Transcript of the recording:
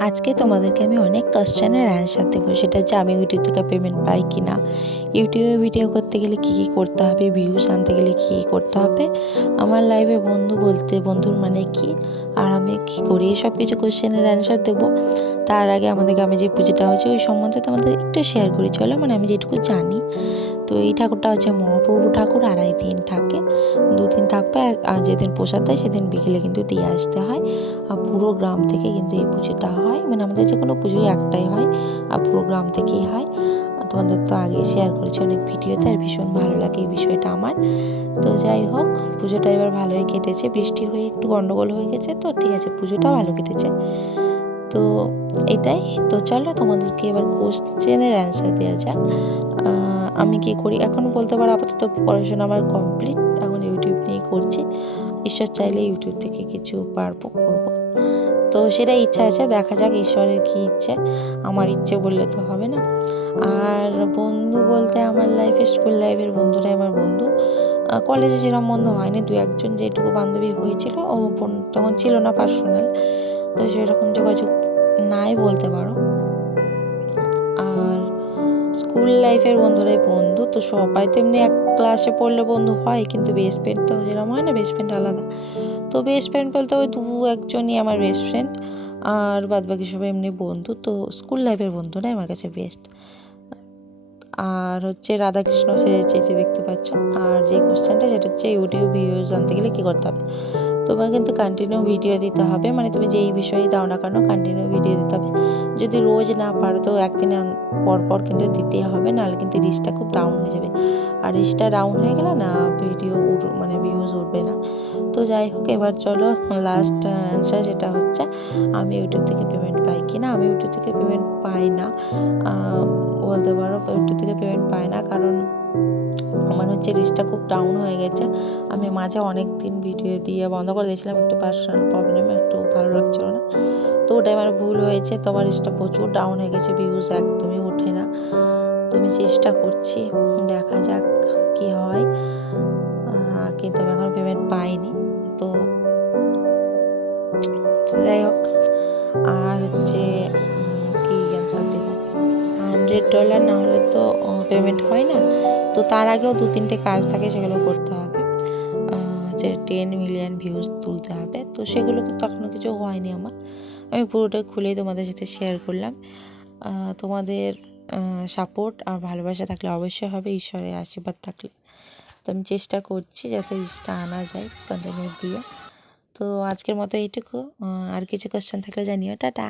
আজকে তোমাদেরকে আমি অনেক কোশ্চেনের অ্যান্সার দেবো। সেটা যে আমি ইউটিউব থেকে পেমেন্ট পাই কি না ইউটিউবে ভিডিও করতে গেলে কী কী করতে হবে ভিউজ আনতে গেলে কী কী করতে হবে? আমার লাইফে বন্ধু বলতে, বন্ধুর মানে কি? আর আমি কী করি? সব কিছু কোশ্চেনের অ্যান্সার দেবো। তার আগে আমাদের গ্রামে যে পুজোটা হয়েছে, ওই সম্বন্ধে তোমাদের একটু শেয়ার করি। চলো মানে আমি যেটুকু জানি, তো এই ঠাকুরটা হচ্ছে মহাপ্রভু ঠাকুর, আড়াই দিন থাকে। দুদিন থাকবে, আর- যেদিন প্রসাদ দেয়, সেদিন বিকেলে কিন্তু দিয়ে আসতে হয়। আর পুরো গ্রাম থেকে কিন্তু এই পুজোটা হয়। মানে আমাদের যে কোনো পুজোই একটাই হয়, আর পুরো গ্রাম থেকেই হয়। তোমাদের তো আগে শেয়ার করেছি অনেক ভিডিওতে, আর ভীষণ ভালো লাগে এই বিষয়টা আমার। তো যাই হোক, পুজোটা এবার ভালোই কেটেছে। বৃষ্টি হয়ে একটু গন্ডগোল হয়ে গেছে, তো ঠিক আছে, পুজোটাও ভালো কেটেছে। তো এটাই। তো চলো তোমাদেরকে এবার কোশ্চেনের অ্যান্সার দেওয়া যাক। আমি কি করি? এখন বলতে পারো আপাতত পড়াশোনা আমার কমপ্লিট এখন ইউটিউব নিয়ে করছি। ঈশ্বর চাইলে ইউটিউব থেকে কিছু পারব, করব। তো সেটা ইচ্ছা আছে, দেখা যাক ঈশ্বরের কি ইচ্ছে। আমার ইচ্ছে বললে তো হবে না। আর বন্ধু বলতে আমার লাইফে স্কুল লাইফের বন্ধুরাই আমার বন্ধু। কলেজে সেরকম বন্ধু হয়নি। দু একজন যেটুকু বান্ধবী হয়েছিল, ও তখন ছিল না পার্সোনাল তো সেরকম যোগাযোগ নাই বলতে পারো। আর স্কুল লাইফের বন্ধুরাই বন্ধু, তো সবাই তো এমনি এক ক্লাসে পড়লে বন্ধু হয়, কিন্তু বেস্ট ফ্রেন্ড তো সেরকম হয় না বেস্ট ফ্রেন্ড আলাদা। তো বেস্ট ফ্রেন্ড বলতে ওই দু একজনই আমার বেস্ট ফ্রেন্ড আর বাদ বাকি সবাই এমনি বন্ধু, তো স্কুল লাইফের বন্ধুরাই আমার কাছে বেস্ট আর হচ্ছে রাধাকৃষ্ণ সে চেয়েছে দেখতে পাচ্ছ, আর যে কোশ্চেনটা সেটা হচ্ছে ইউটিউব ভিডিও জানতে গেলে কী করতে হবে? তোমার কিন্তু কন্টিনিউ ভিডিও দিতে হবে। মানে তুমি যেই বিষয়ে দাও না কেন কন্টিনিউ ভিডিও দিতে হবে। যদি রোজ না পারো তো একদিন পর পর কিন্তু দিতেই হবে, নাহলে কিন্তু রিচটা খুব ডাউন হয়ে যাবে। আর রিচটা ডাউন হয়ে গেলে না ভিডিও উঠ মানে ভিউজ উঠবে না। তো যাই হোক, এবার চলো লাস্ট অ্যান্সার যেটা হচ্ছে, আমি ইউটিউব থেকে পেমেন্ট পাই কি না? আমি ইউটিউব থেকে পেমেন্ট পাই না। বলতে পারো ইউটিউব থেকে পেমেন্ট পাই না। কারণ আমার হচ্ছে রিচটা খুব ডাউন হয়ে গেছে। আমি মাঝে অনেক দিন ভিডিও দিয়ে বন্ধ করে দিয়েছিলাম, একটু পার্সোনাল প্রবলেমে একটু ভালো লাগছিল না। তো ওটাই আমার ভুল হয়েছে, তো আমার রিচটা প্রচুর ডাউন হয়ে গেছে ভিউজ একদমই ওঠে না। তো আমি চেষ্টা করছি, দেখা যাক কি হয়। কিন্তু আমি এখন পেমেন্ট পাইনি, তো যাই হোক, আর হচ্ছে কি অ্যান্সার দেবো? হান্ড্রেড ডলার না হলে তো পেমেন্ট হয় না? তো তার আগেও দু তিনটে কাজ থাকে সেগুলো করতে হবে। যে টেন মিলিয়ন ভিউজ তুলতে হবে। তো সেগুলো কিন্তু এখনও কিছু হয়নি আমার। আমি পুরোটা খুলেই তোমাদের সাথে শেয়ার করলাম। তোমাদের সাপোর্ট আর ভালোবাসা থাকলে অবশ্যই হবে, ঈশ্বরের আশীর্বাদ থাকলে। তো আমি চেষ্টা করছি যাতে রিচটা আনা যায় কন্টিনিউ দিয়ে। তো আজকের মতো এইটুকু। আর কিছু কোশ্চেন থাকলে জানিও। টাটা!